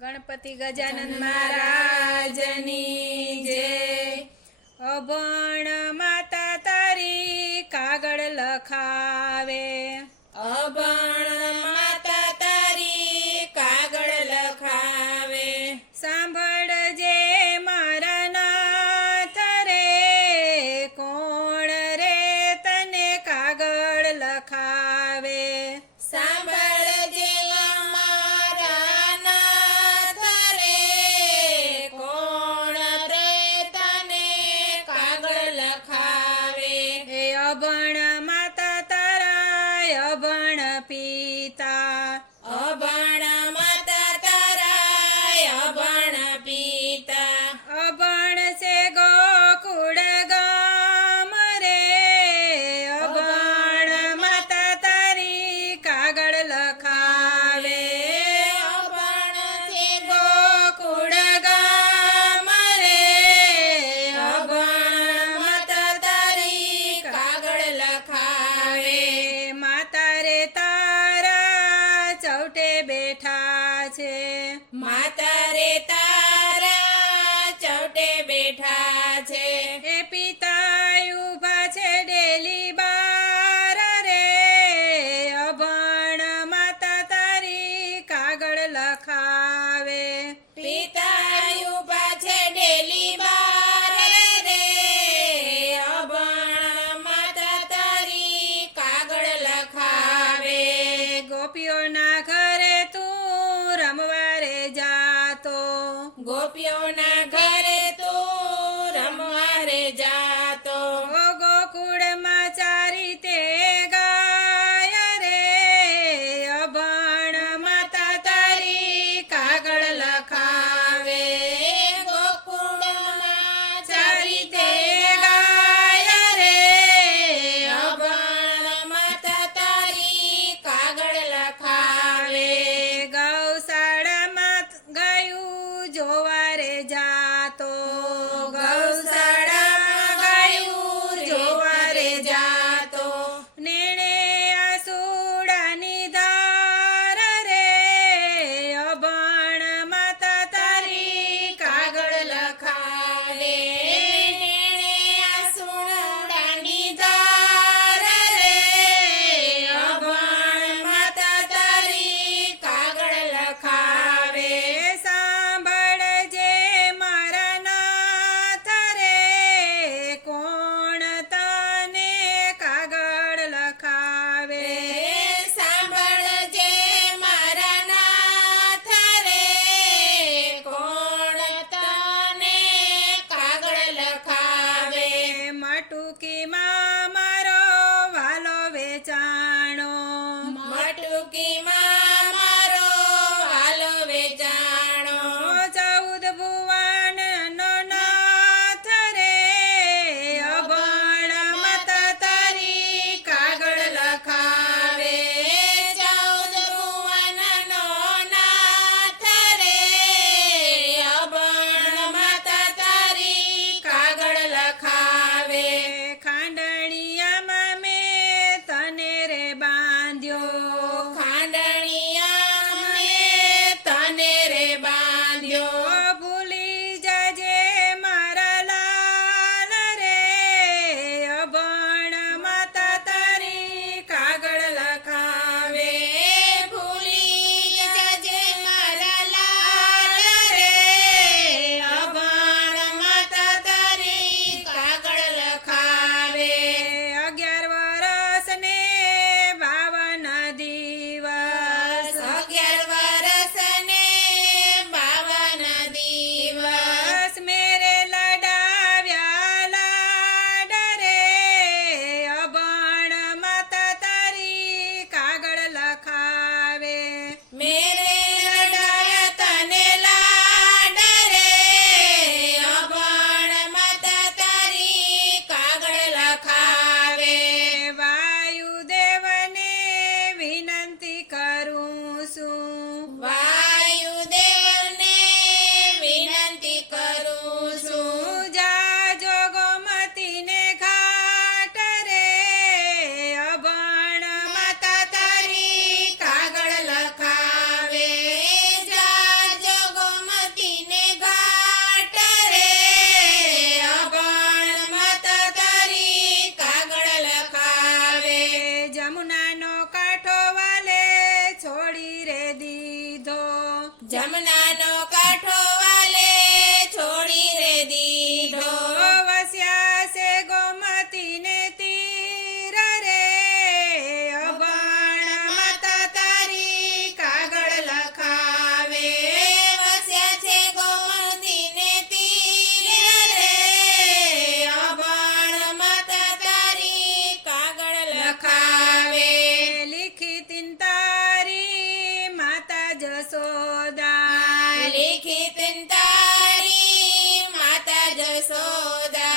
ગણપતિ ગજાનંદ મહારાજની જય. અભણ માતા તારી કાગળ લખાવે. अपि ગોપીઓના માતા